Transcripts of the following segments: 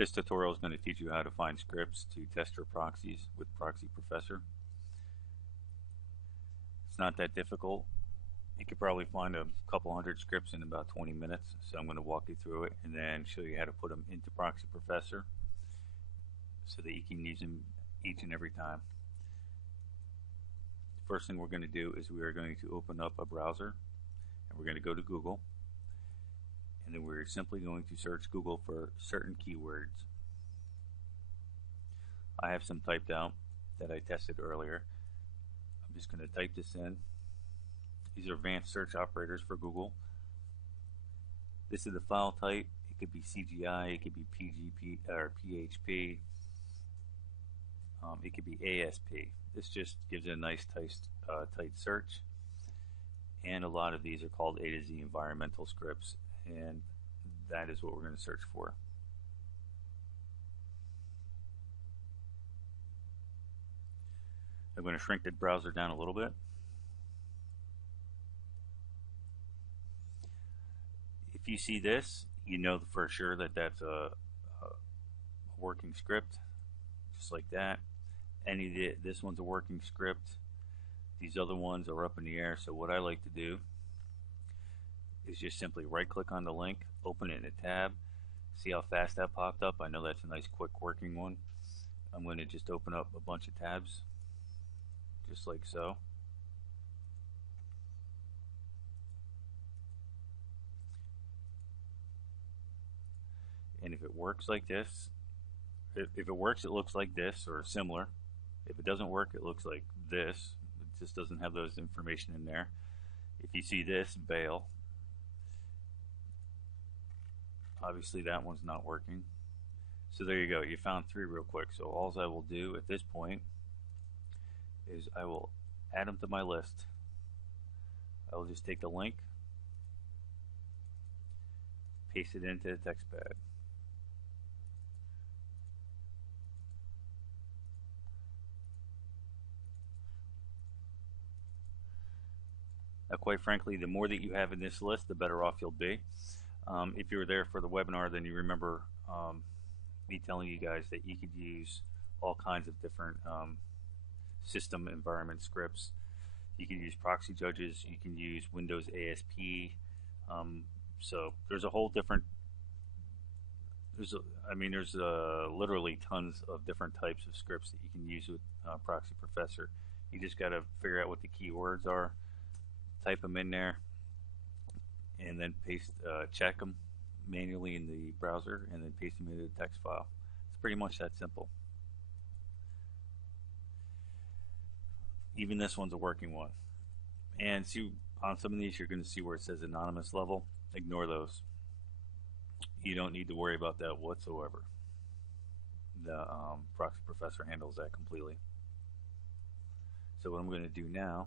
This tutorial is going to teach you how to find scripts to test your proxies with Proxy Professor. It's not that difficult. You could probably find a couple hundred scripts in about 20 minutes, so I'm going to walk you through it and then show you how to put them into Proxy Professor so that you can use them each and every time. The first thing we're going to do is we are going to open up a browser and we're going to go to Google, and then we're simply going to search Google for certain keywords. I have some typed out that I tested earlier. I'm just going to type this in. These are advanced search operators for Google. This is the file type. It could be CGI, it could be PGP or PHP, it could be ASP. This just gives it a nice tight search. And a lot of these are called A to Z environmental scripts, and that is what we're going to search for. I'm going to shrink the browser down a little bit. If you see this, you know for sure that that's a working script, just like that. This one's a working script. These other ones are up in the air, so what I like to do is just simply right click on the link, open it in a tab. See how fast that popped up? I know that's a nice quick working one. I'm going to just open up a bunch of tabs, just like so. And if it works like this, if it works, it looks like this or similar. If it doesn't work, it looks like this. It just doesn't have those information in there. If you see this, bail. Obviously that one's not working. So there you go, you found three real quick. So all I will do at this point is I will add them to my list. I will just take the link, paste it into the text pad. Now, quite frankly, the more that you have in this list, the better off you'll be. If you were there for the webinar, then you remember me telling you guys that you could use all kinds of different system environment scripts. You can use Proxy Judges, you can use Windows ASP. So there's a whole different, there's literally tons of different types of scripts that you can use with Proxy Professor. You just got to figure out what the keywords are, type them in there, and then check them manually in the browser, and then paste them into the text file. It's pretty much that simple. Even this one's a working one. And see, on some of these you're going to see where it says anonymous level. Ignore those. You don't need to worry about that whatsoever. The Proxy Professor handles that completely. So what I'm going to do now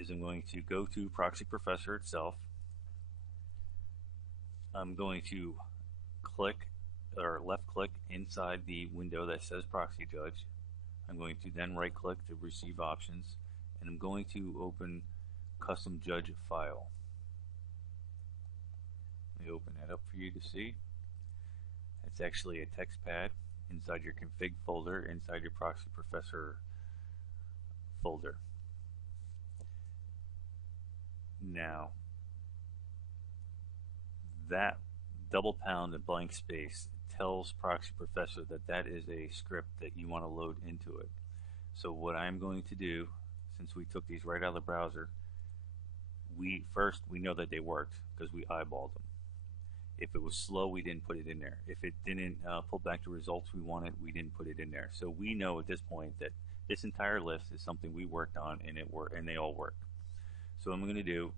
is I'm going to go to Proxy Professor itself. I'm going to click or left click inside the window that says Proxy Judge. I'm going to then right click to receive options, and I'm going to open Custom Judge File. Let me open that up for you to see. It's actually a text pad inside your config folder, inside your Proxy Professor folder. Now, that double pound and blank space tells Proxy Professor that that is a script that you want to load into it. So what I'm going to do, since we took these right out of the browser, we know that they worked because we eyeballed them. If it was slow, we didn't put it in there. If it didn't pull back the results we wanted, we didn't put it in there. So we know at this point that this entire list is something we worked on, and they all work. So what I'm going to do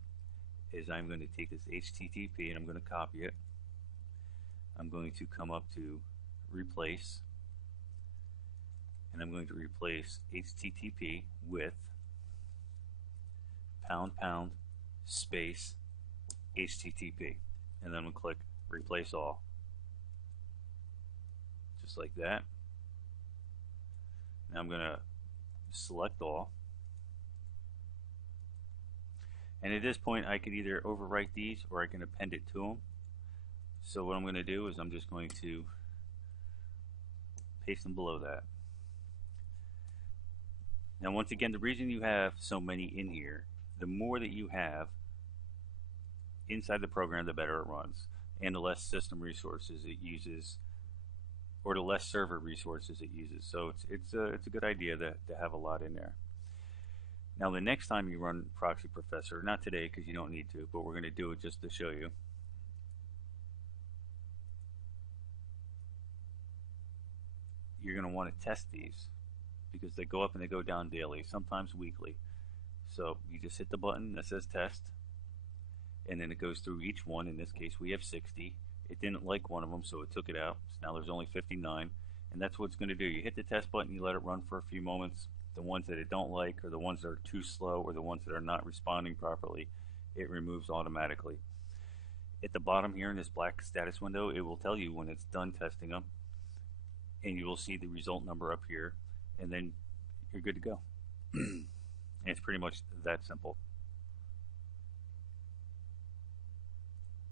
is I'm going to take this HTTP and I'm going to copy it. I'm going to come up to replace, and I'm going to replace HTTP with # space HTTP, and then I'm going to click replace all, just like that. Now I'm going to select all, and at this point I could either overwrite these or I can append it to them. So what I'm going to do is I'm just going to paste them below that. Now once again, the reason you have so many in here, the more that you have inside the program, the better it runs, and the less system resources it uses, or the less server resources it uses. So it's a good idea to have a lot in there. Now the next time you run Proxy Professor, not today because you don't need to, but we're going to do it just to show you. You're going to want to test these because they go up and they go down daily, sometimes weekly. So you just hit the button that says test, and then it goes through each one. In this case, we have 60. It didn't like one of them, so it took it out. So now there's only 59, and that's what it's going to do. You hit the test button, you let it run for a few moments. The ones that it don't like, or the ones that are too slow, or the ones that are not responding properly, it removes automatically. At the bottom here in this black status window, it will tell you when it's done testing them, and you will see the result number up here, and then you're good to go. And it's pretty much that simple.